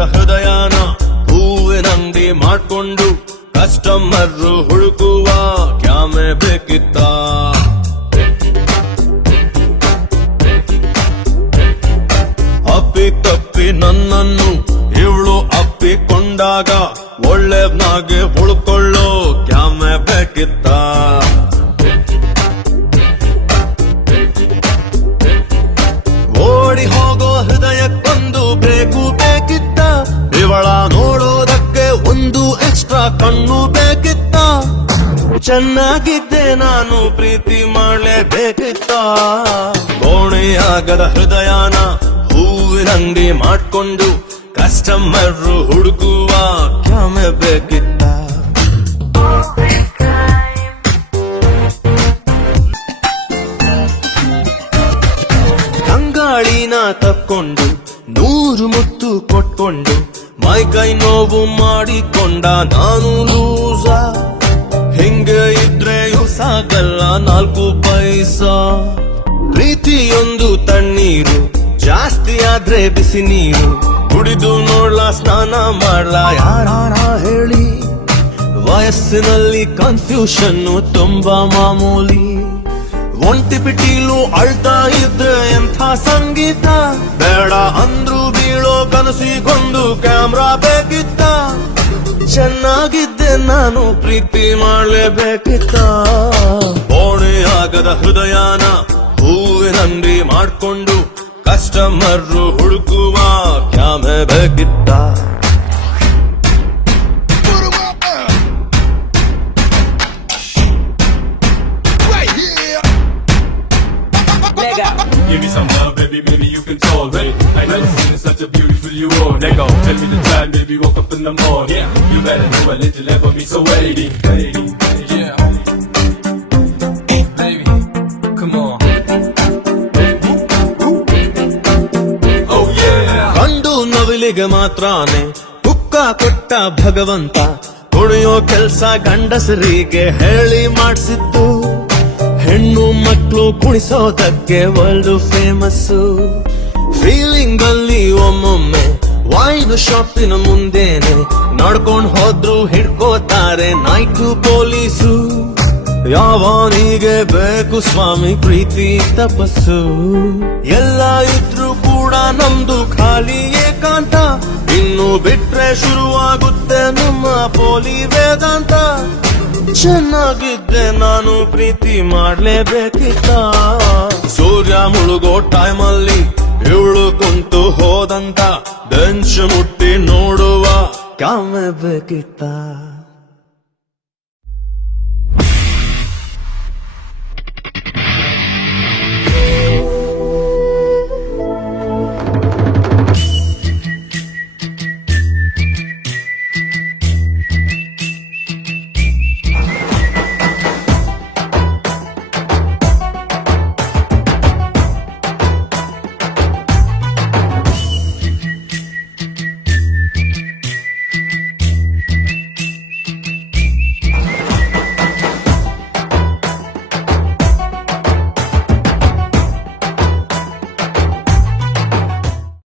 ಆಗದ ಹೃದಯನ ಹೂವಿನಂಗಡಿ ಮಾಡ್ಕೊಂಡು ಕಸ್ಟಮರ್ ಹುಡುಕುವ ಕ್ಯಾಮೆ ಬೇಕಿತ್ತ. ಅಪ್ಪಿ ತಪ್ಪಿ ನನ್ನನ್ನು ಇವಳು ಅಪ್ಪಿಕೊಂಡಾಗ ಒಳ್ಳೆದ್ನಾಗೆ ಉಳ್ಕೊಳ್ಳೋ ಕ್ಯಾಮೆ ಬೇಕಿತ್ತ. ಓಡಿ ಹೋಗೋ ಹೃದಯಕ್ಕೊಂದು ಬ್ರೇಕು ಬೇಕಿತ್ತ. ಇವಳ ನೋಡೋದಕ್ಕೆ ಒಂದು ಎಕ್ಸ್ಟ್ರಾ ಕಣ್ಣು ಬೇಕಿತ್ತ. ಚೆನ್ನಾಗಿದ್ದೆ ನಾನು ಪ್ರೀತಿ ಮಾಡಲೇಬೇಕಿತ್ತ. ಗೋಣೆಯಾಗದ ಹೃದಯನ ಹೂವಿನಂಗಡಿ ಮಾಡ್ಕೊಂಡು ಕಸ್ಟಮರ್ ಹುಡುಕುವ ಕ್ಯಾಮೆ ಬೇಕಿತ್ತ. ಅಂಗಾಳಿನ ತಕ್ಕೊಂಡು 100 ಮುತ್ತು ಕೊಟ್ಕೊಂಡು ಮೈಕೈ ನೋವು ಮಾಡಿಕೊಂಡ ನಾನು ಲೂಸ. ಹಿಂಗೆ ಇದ್ರೆಯೂ ಸಾಗಲ್ಲ 4 ಪೈಸಾ. ಪ್ರೀತಿಯೊಂದು ತಣ್ಣೀರು, ಜಾಸ್ತಿ ಆದ್ರೆ ಬಿಸಿ ನೀರು. ಕುಡಿದು ನೋಡ್ಲಾ ಸ್ನಾನ ಮಾಡ್ಲಾ ಯಾರಾನ ಹೇಳಿ. ವಯಸ್ಸಿನಲ್ಲಿ ಕನ್ಫ್ಯೂಷನ್ನು ತುಂಬಾ ಮಾಮೂಲಿ. ಒಂಟಿ ಪಿಟೀಲು ಅಳ್ತಾ ಇದ್ರೆ ಎಂಥ ಸಂಗೀತ. ಬೇಡ ಅಂದ್ರು ಬೀಳೋ ಕನಸಿಗೊಂದು ಕ್ಯಾಮ್ರಾ ಬೇಕಿತ್ತ. ಚೆನ್ನಾಗಿದ್ದೆ ನಾನು ಪ್ರೀತಿ ಮಾಡಲೇಬೇಕಿತ್ತ. ಓಣೆಯಾಗದ ಹೃದಯನ ಹೂವಿನಂಗಡಿ ಮಾಡ್ಕೊಂಡು ಕಸ್ಟಮರ್ ಹುಡುಕುವ ಕ್ಯಾಮೆ ಬೇಕಿತ್ತ. Give me some love, baby, maybe you can tolerate. I never seen such a beautiful you are. Let go, tell me the time, baby, woke up in the morning. Yeah, you better know a little ever be so waiting. Yeah, baby, come on. Oh yeah. ಗಂಡು ನವಿಲಿಗೆ ಮಾತ್ರಾನೆ ಪುಕ್ಕ ಕೊಟ್ಟ ಭಗವಂತ. ಕುಣಿಯೋ ಕೆಲ್ಸ ಗಂಡಸರಿಗೆ ಹೇಳಿ ಮಾಡಿಸಿದ್ದು. ಹೆಣ್ಣು ಮಕ್ಕಳು ಕುಣಿಸೋದಕ್ಕೆ world famous. Feeling ಅಲ್ಲಿ ಒಮ್ಮೊಮ್ಮೆ ವೈನ್ ಶಾಪಿನ ಮುಂದೇನೆ ನಡ್ಕೊಂಡ್ ಹೋದ್ರು ಹಿಡ್ಕೋತಾರೆ ನೈಟು ಪೊಲೀಸು. ಯಾವನಿಗೆ ಬೇಕು ಸ್ವಾಮಿ ಪ್ರೀತಿ ತಪಸ್ಸು. ಎಲ್ಲ ಇದ್ರು ಕೂಡ ನಮ್ದು ಖಾಲಿ ಏಕಾಂತ. ಇನ್ನು ಬಿಟ್ರೆ ಶುರುವಾಗುತ್ತೆ ನಮ್ಮ ಪೋಲಿ ವೇದಾಂತ. ಚೆನ್ನಾಗಿದ್ದೆ ನಾನು ಪ್ರೀತಿ ಮಾಡಲೇಬೇಕಿತ್ತ. ಸೂರ್ಯ ಮುಳುಗೋ ಟೈಮಲ್ಲಿ ಇವಳು ಕುಂತು ಹೋದಂತ ಬೆಂಚ್ ಮುಟ್ಟಿ ನೋಡುವ ಕ್ಯಾಮೆ ಬೇಕಿತ್ತ.